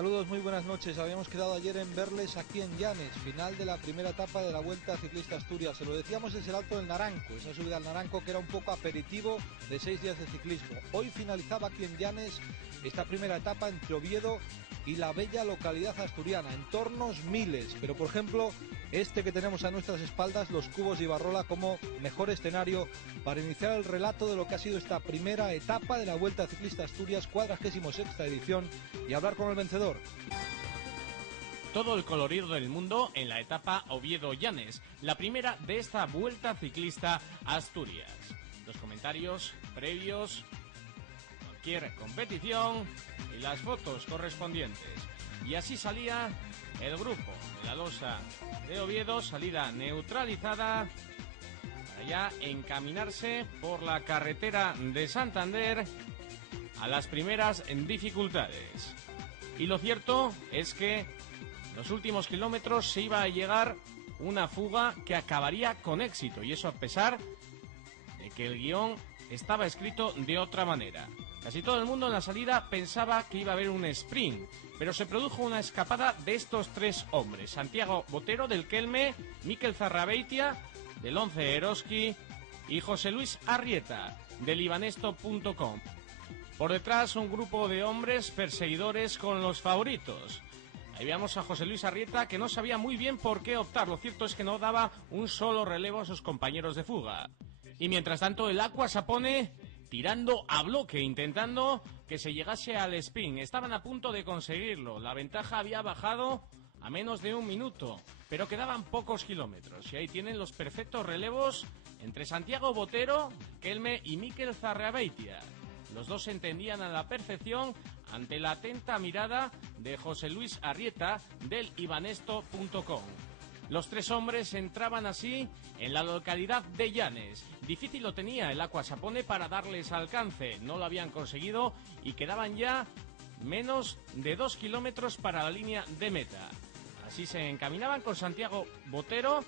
Saludos, muy buenas noches. Habíamos quedado ayer en verles aquí en Llanes, final de la primera etapa de la Vuelta Ciclista Asturias. Se lo decíamos desde el Alto del Naranco, esa subida al Naranco que era un poco aperitivo de 6 días de ciclismo. Hoy finalizaba aquí en Llanes esta primera etapa entre Oviedo y la bella localidad asturiana, entornos miles, pero por ejemplo este que tenemos a nuestras espaldas, los Cubos de Ibarrola, como mejor escenario para iniciar el relato de lo que ha sido esta primera etapa de la Vuelta Ciclista Asturias, 46ª edición, y hablar con el vencedor. Todo el colorido del mundo en la etapa Oviedo-Llanes, la primera de esta Vuelta Ciclista Asturias. Los comentarios previos, cualquier competición y las fotos correspondientes. Y así salía el grupo de la losa de Oviedo, salida neutralizada, para ya encaminarse por la carretera de Santander a las primeras dificultades. Y lo cierto es que los últimos kilómetros se iba a llegar una fuga que acabaría con éxito, y eso a pesar de que el guión estaba escrito de otra manera. Casi todo el mundo en la salida pensaba que iba a haber un sprint, pero se produjo una escapada de estos tres hombres: Santiago Botero del Kelme, Mikel Zarrabeitia del 11 Eroski y José Luis Arrieta del Ibanesto.com. Por detrás un grupo de hombres perseguidores con los favoritos. Ahí veamos a José Luis Arrieta, que no sabía muy bien por qué optar. Lo cierto es que no daba un solo relevo a sus compañeros de fuga. Y mientras tanto el Aqua Sapone tirando a bloque, intentando que se llegase al sprint. Estaban a punto de conseguirlo. La ventaja había bajado a menos de un minuto, pero quedaban pocos kilómetros. Y ahí tienen los perfectos relevos entre Santiago Botero, Kelme y Mikel Zarrabeitia. Los dos se entendían a la perfección ante la atenta mirada de José Luis Arrieta del Ibanesto.com. Los tres hombres entraban así en la localidad de Llanes. Difícil lo tenía el Aqua Sapone para darles alcance. No lo habían conseguido y quedaban ya menos de 2 kilómetros para la línea de meta. Así se encaminaban con Santiago Botero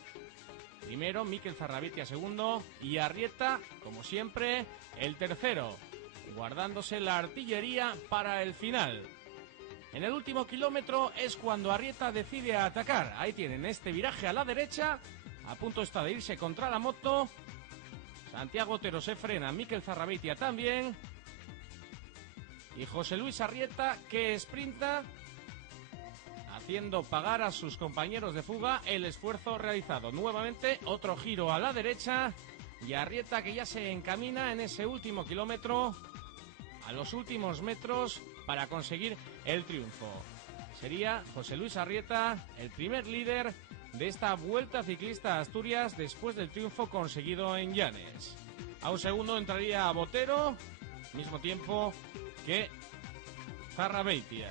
primero, Mikel Zarrabeitia segundo y Arrieta, como siempre, el tercero, guardándose la artillería para el final. En el último kilómetro es cuando Arrieta decide atacar. Ahí tienen este viraje a la derecha. A punto está de irse contra la moto. Santiago Botero se frena, Mikel Zarrabeitia también. Y José Luis Arrieta, que sprinta, haciendo pagar a sus compañeros de fuga el esfuerzo realizado. Nuevamente otro giro a la derecha. Y Arrieta, que ya se encamina en ese último kilómetro, a los últimos metros, para conseguir el triunfo. Sería José Luis Arrieta el primer líder de esta Vuelta Ciclista a Asturias después del triunfo conseguido en Llanes. A un segundo entraría Botero, mismo tiempo que Zarrabeitia.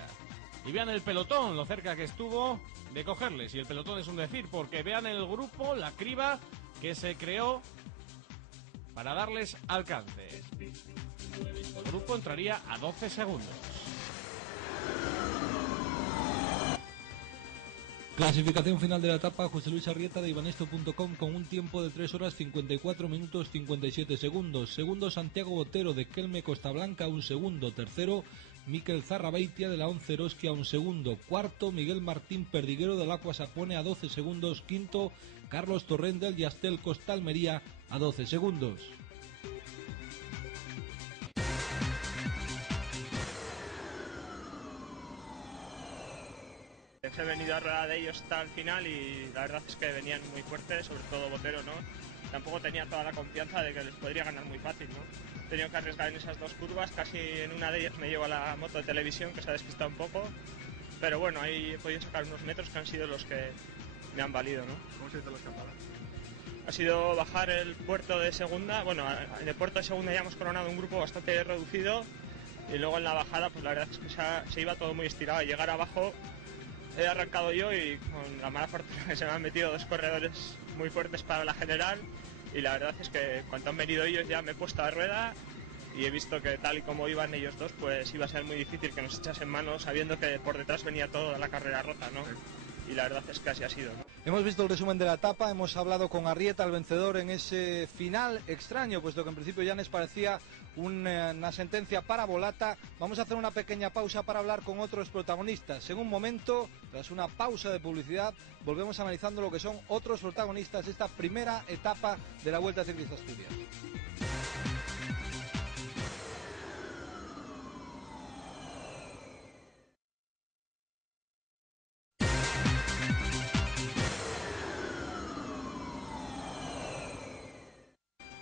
Y vean el pelotón, lo cerca que estuvo de cogerles. Y el pelotón es un decir, porque vean el grupo, la criba que se creó para darles alcance. El grupo entraría a 12 segundos. Clasificación final de la etapa: José Luis Arrieta de Ibanesto.com con un tiempo de 3 horas 54 minutos 57 segundos. Segundo, Santiago Botero de Kelme Costa Blanca, un segundo. Tercero, Mikel Zarrabeitia de la 11 Eroski, a un segundo. Cuarto, Miguel Martín Perdiguero del Aqua Sapone a 12 segundos. Quinto, Carlos Torrent del Yastel Costa Almería a 12 segundos. He venido a rueda de ellos hasta el final y la verdad es que venían muy fuertes, sobre todo Botero, ¿no? Tampoco tenía toda la confianza de que les podría ganar muy fácil, ¿no? He tenido que arriesgar en esas dos curvas, casi en una de ellas me llevo a la moto de televisión, que se ha despistado un poco, pero bueno, ahí he podido sacar unos metros que han sido los que me han valido, ¿no? ¿Cómo se hizo la escapada? Ha sido bajar el puerto de segunda, bueno, en el puerto de segunda ya hemos coronado un grupo bastante reducido y luego en la bajada pues la verdad es que se iba todo muy estirado. Llegar abajo he arrancado yo y con la mala fortuna que se me han metido dos corredores muy fuertes para la general y la verdad es que cuando han venido ellos ya me he puesto a rueda y he visto que tal y como iban ellos dos pues iba a ser muy difícil que nos echasen mano sabiendo que por detrás venía toda la carrera rota, ¿no? y la verdad es que así ha sido, ¿no? Hemos visto el resumen de la etapa, hemos hablado con Arrieta, el vencedor, en ese final extraño, puesto que en principio Llanes parecía una sentencia para Volata. Vamos a hacer una pequeña pausa para hablar con otros protagonistas. En un momento, tras una pausa de publicidad, volvemos analizando lo que son otros protagonistas de esta primera etapa de la Vuelta Ciclista Asturias.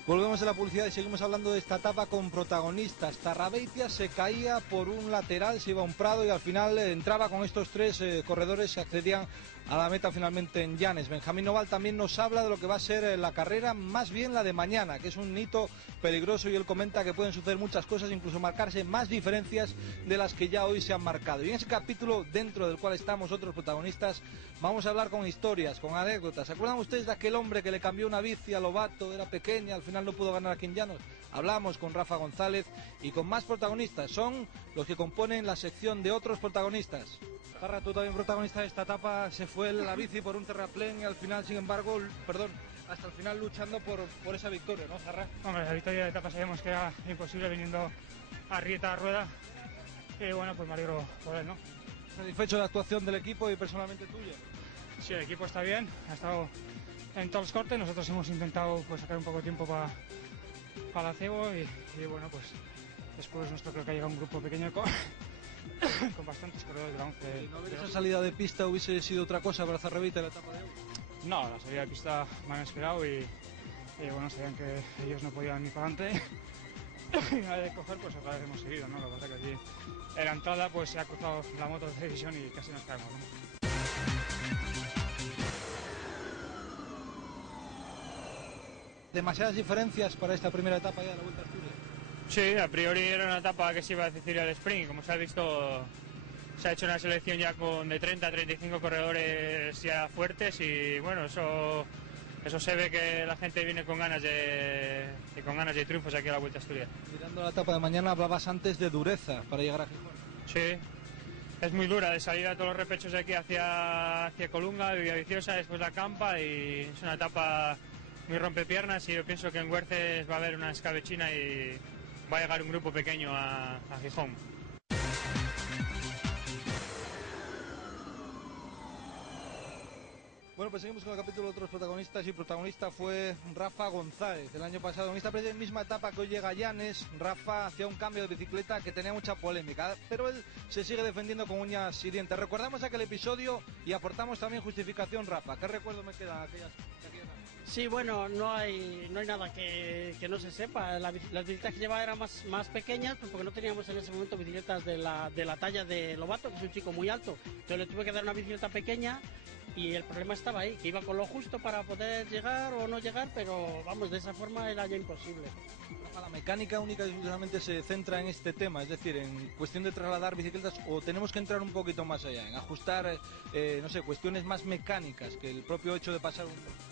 Volvemos a la publicidad y seguimos hablando de esta etapa con protagonistas. Tarrabeitia se caía por un lateral, se iba a un prado y al final entraba con estos tres corredores que accedían a la meta finalmente en Llanes. Benjamín Noval también nos habla de lo que va a ser la carrera, más bien la de mañana, que es un hito peligroso, y él comenta que pueden suceder muchas cosas, incluso marcarse más diferencias de las que ya hoy se han marcado. Y en ese capítulo, dentro del cual estamos otros protagonistas, vamos a hablar con historias, con anécdotas. ¿Se acuerdan ustedes de aquel hombre que le cambió una bici a Lobato? Era pequeña, al final no pudo ganar aquí en Llanos. Hablamos con Rafa González y con más protagonistas. Son los que componen la sección de otros protagonistas. Tarra, tú también protagonista de esta etapa. Se fue la bici por un terraplén y al final, sin embargo, hasta el final luchando por esa victoria, ¿no, Zarra? Hombre, la victoria de etapa sabíamos que era imposible viniendo a Rieta a rueda. Y bueno, pues me alegro por él, ¿no? ¿Satisfecho de la actuación del equipo y personalmente tuya? Sí, el equipo está bien, ha estado en todos los cortes. Nosotros hemos intentado pues sacar un poco de tiempo para la cebo y bueno, pues después nuestro creo que ha llegado un grupo pequeño con bastantes corredores de la 11. Si no hubiera esa salida de pista, hubiese sido otra cosa para Zarrabeitia en la etapa de hoy. No, la salida de pista me han esperado y bueno, sabían que ellos no podían ir para adelante. Y a de coger, pues otra vez hemos seguido, ¿no? Lo que pasa es que aquí en la entrada pues se ha cruzado la moto de decisión y casi nos caemos, ¿no? ¿Demasiadas diferencias para esta primera etapa ya de la Vuelta a Asturias? Sí, a priori era una etapa que se iba a decidir al sprint. Como se ha visto, se ha hecho una selección ya de 30 a 35 corredores ya fuertes y bueno, eso se ve que la gente viene con ganas de triunfos aquí a la Vuelta a Asturias. Mirando la etapa de mañana, hablabas antes de dureza para llegar a Gijón. Sí, es muy dura, de salida todos los repechos de aquí hacia Colunga, de Villaviciosa, después la Campa, y es una etapa muy rompepiernas y yo pienso que en Huerces va a haber una escabechina y va a llegar un grupo pequeño a Gijón. Bueno, pues seguimos con el capítulo de otros protagonistas y protagonista fue Rafa González. El año pasado, en esta misma etapa que hoy llega a Llanes, Rafa hacía un cambio de bicicleta que tenía mucha polémica, pero él se sigue defendiendo con uñas y dientes. Recordamos aquel episodio y aportamos también justificación, Rafa. ¿Qué recuerdo me queda de aquellas? Sí, bueno, no hay nada que no se sepa. Las bicicletas que llevaba eran más pequeñas, pues porque no teníamos en ese momento bicicletas de la talla de Lobato, que es un chico muy alto. Entonces le tuve que dar una bicicleta pequeña y el problema estaba ahí, que iba con lo justo para poder llegar o no llegar, pero vamos, de esa forma era ya imposible. La mecánica única y exclusivamente se centra en este tema, es decir, en cuestión de trasladar bicicletas, o tenemos que entrar un poquito más allá, en ajustar, no sé, cuestiones más mecánicas que el propio hecho de pasar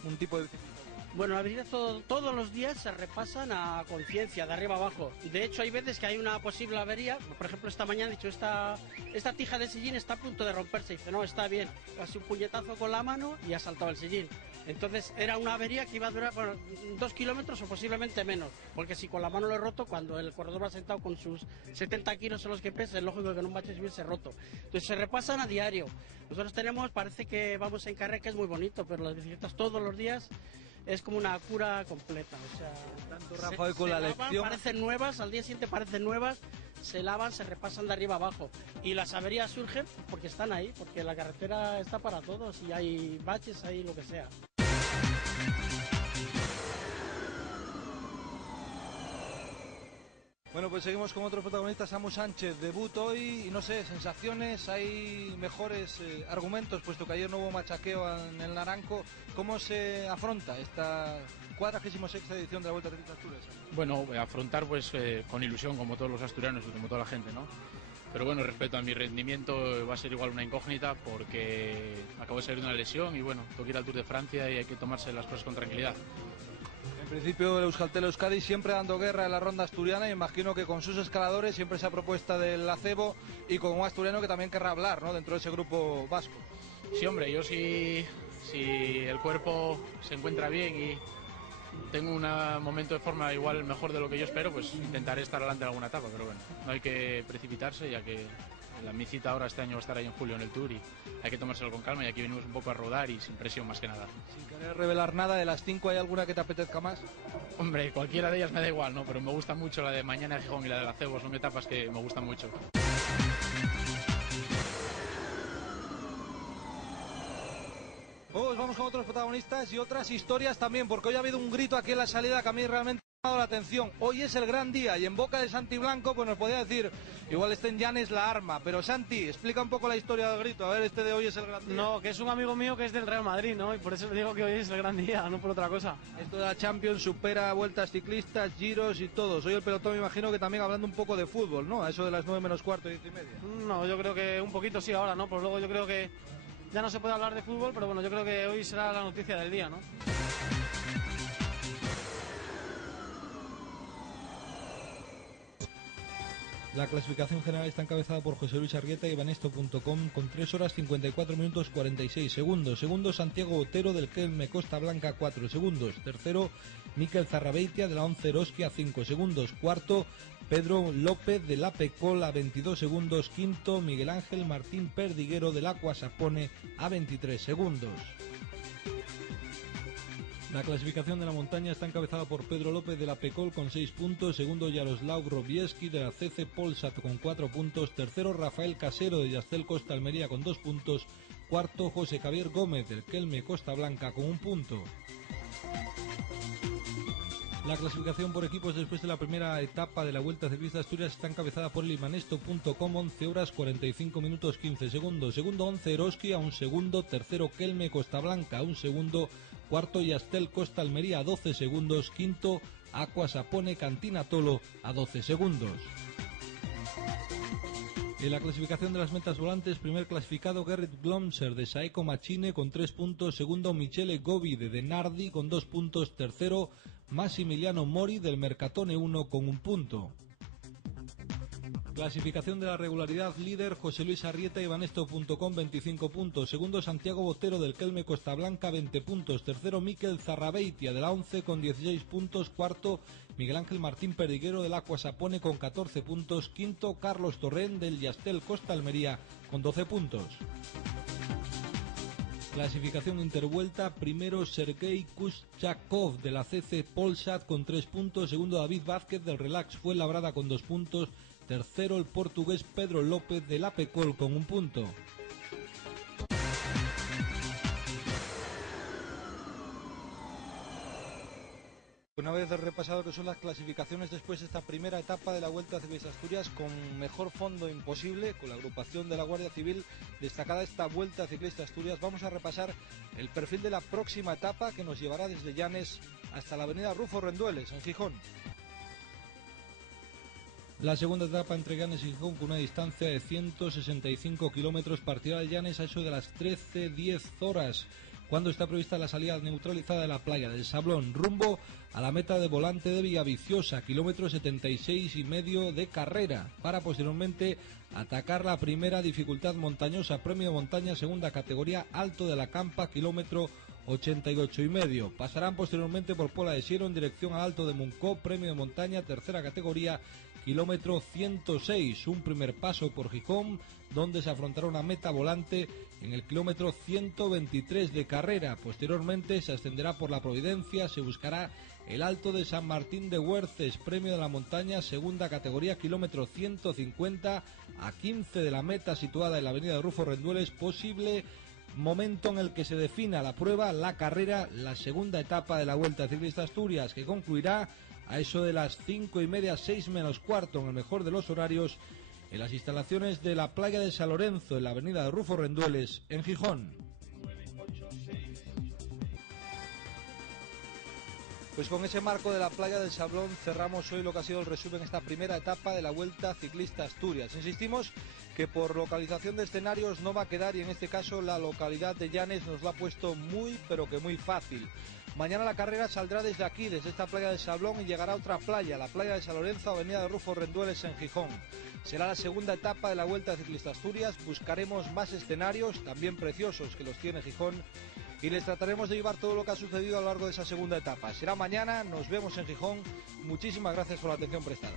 un tipo de bicicleta. Bueno, las bicicletas todos los días se repasan a conciencia, de arriba abajo. De hecho, hay veces que hay una posible avería. Por ejemplo, esta mañana he dicho, esta tija de sillín está a punto de romperse. Y dice, no, está bien. Casi un puñetazo con la mano y ha saltado el sillín. Entonces, era una avería que iba a durar 2 kilómetros o posiblemente menos. Porque si con la mano lo he roto, cuando el corredor va sentado con sus 70 kilos en los que pesa, es lógico que en un bache civil se roto. Entonces, se repasan a diario. Nosotros parece que vamos en carrera, que es muy bonito, pero las bicicletas todos los días es como una cura completa, o sea, tanto Rafa hoy con la lección, parecen nuevas, al día siguiente parecen nuevas, se lavan, se repasan de arriba abajo y las averías surgen porque están ahí, porque la carretera está para todos y hay baches, hay lo que sea. Bueno, pues seguimos con otro protagonista, Samu Sánchez, debut hoy y no sé, sensaciones, hay mejores argumentos, puesto que ayer no hubo machaqueo en el Naranco. ¿Cómo se afronta esta 46ª edición de la Vuelta Ciclista Asturias? Bueno, afrontar pues con ilusión, como todos los asturianos y como toda la gente, ¿no? Pero bueno, respecto a mi rendimiento va a ser igual una incógnita porque acabo de salir de una lesión y bueno, tengo que ir al Tour de Francia y hay que tomarse las cosas con tranquilidad. En principio el Euskaltel Euskadi siempre dando guerra en la ronda asturiana, y imagino que con sus escaladores siempre esa propuesta del acebo y con un asturiano que también querrá hablar, ¿no?, dentro de ese grupo vasco. Sí, hombre, yo si el cuerpo se encuentra bien y tengo un momento de forma igual mejor de lo que yo espero, pues intentaré estar adelante en alguna etapa, pero bueno, no hay que precipitarse, ya que mi cita ahora este año va a estar ahí en julio en el Tour y hay que tomárselo con calma, y aquí venimos un poco a rodar y sin presión más que nada. Sin querer revelar nada, de las 5, ¿hay alguna que te apetezca más? Hombre, cualquiera de ellas me da igual, ¿no? Pero me gusta mucho la de mañana de Gijón y la de la Cebo, son etapas que me gustan mucho. Pues vamos con otros protagonistas y otras historias también, porque hoy ha habido un grito aquí en la salida que a mí realmente me ha llamado la atención. Hoy es el gran día y en boca de Santi Blanco pues nos podía decir, igual este en Llanes la arma, pero Santi, explica un poco la historia del grito, a ver, este de hoy es el gran día. No, que es un amigo mío que es del Real Madrid, ¿no? Y por eso le digo que hoy es el gran día, no por otra cosa. Esto de la Champions supera vueltas ciclistas, giros y todo. Hoy el pelotón me imagino que también hablando un poco de fútbol, ¿no? A eso de las 9 menos cuarto, 10:30. No, yo creo que un poquito sí ahora, ¿no? Pues luego yo creo que ya no se puede hablar de fútbol, pero bueno, yo creo que hoy será la noticia del día, ¿no? La clasificación general está encabezada por José Luis Arrieta y Banesto.com con 3 horas 54 minutos 46 segundos. Segundo, Santiago Otero del Kelme Costa Blanca, 4 segundos. Tercero, Mikel Zarrabeitia de la 11 Eroski a 5 segundos. Cuarto, Pedro López de la Pecol a 22 segundos. Quinto, Miguel Ángel Martín Perdiguero del Aqua Sapone a 23 segundos. La clasificación de la montaña está encabezada por Pedro López de la Pecol con 6 puntos, segundo Yaroslav Robieski de la CC Polsat con 4 puntos, tercero Rafael Casero de Yastel Costa Almería con 2 puntos, cuarto José Javier Gómez del Kelme Costa Blanca con 1 punto. La clasificación por equipos después de la primera etapa de la Vuelta Ciclista Asturias está encabezada por Limanesto.com, 11 horas 45 minutos 15 segundos. Segundo, 11 Eroski a 1 segundo. Tercero, Kelme Costa Blanca a 1 segundo. Cuarto, Yastel Costa Almería a 12 segundos. Quinto, Aqua Sapone Cantina Tolo a 12 segundos. En la clasificación de las metas volantes, primer clasificado Gerrit Glomser de Saeco Machine con 3 puntos, segundo Michele Gobi de Denardi con 2 puntos, tercero Massimiliano Mori del Mercatone 1 con 1 punto. Clasificación de la regularidad, líder José Luis Arrieta y Banesto.com 25 puntos, segundo Santiago Botero del Kelme Costa Blanca 20 puntos, tercero Mikel Zarrabeitia de la 11 con 16 puntos, cuarto Miguel Ángel Martín Perdiguero del Aqua Sapone con 14 puntos, quinto Carlos Torrent del Yastel Costa Almería con 12 puntos. Clasificación intervuelta, primero Sergei Kuschakov de la CC Polsat con 3 puntos, segundo David Vázquez del Relax Fuenlabrada con 2 puntos, tercero el portugués Pedro López de la Pecol con 1 punto. Una vez repasado que son las clasificaciones después de esta primera etapa de la Vuelta Ciclista Asturias, con mejor fondo imposible, con la agrupación de la Guardia Civil destacada esta Vuelta Ciclista Asturias, vamos a repasar el perfil de la próxima etapa que nos llevará desde Llanes hasta la avenida Rufo Rendueles, en Gijón. La segunda etapa entre Llanes y Gijón, con una distancia de 165 kilómetros, partirá de Llanes a eso de las 13:10 horas, cuando está prevista la salida neutralizada de la playa del Sablón, rumbo a la meta de Volante de Villaviciosa, kilómetro 76,5 de carrera, para posteriormente atacar la primera dificultad montañosa, premio de montaña, segunda categoría, Alto de la Campa, kilómetro 88,5. Pasarán posteriormente por Pola de Siero en dirección al Alto de Muncó, premio de montaña, tercera categoría, kilómetro 106, un primer paso por Gijón, donde se afrontará una meta volante en el kilómetro 123 de carrera. Posteriormente se ascenderá por la Providencia, se buscará el Alto de San Martín de Huerces, premio de la montaña, segunda categoría, kilómetro 150, a 15 de la meta situada en la avenida de Rufo Rendueles, posible momento en el que se defina la prueba, la carrera, la segunda etapa de la Vuelta Ciclista Asturias, que concluirá a eso de las 5:30, 6 menos cuarto, en el mejor de los horarios, en las instalaciones de la playa de San Lorenzo, en la avenida de Rufo Rendueles, en Gijón. Pues con ese marco de la playa del Sablón cerramos hoy lo que ha sido el resumen de esta primera etapa de la Vuelta Ciclista Asturias. Insistimos que por localización de escenarios no va a quedar, y en este caso la localidad de Llanes nos lo ha puesto muy pero que muy fácil. Mañana la carrera saldrá desde aquí, desde esta playa de Sablón, y llegará a otra playa, la playa de San Lorenzo, avenida de Rufo Rendueles en Gijón. Será la segunda etapa de la Vuelta Ciclista Asturias, buscaremos más escenarios, también preciosos, que los tiene Gijón, y les trataremos de llevar todo lo que ha sucedido a lo largo de esa segunda etapa. Será mañana, nos vemos en Gijón. Muchísimas gracias por la atención prestada.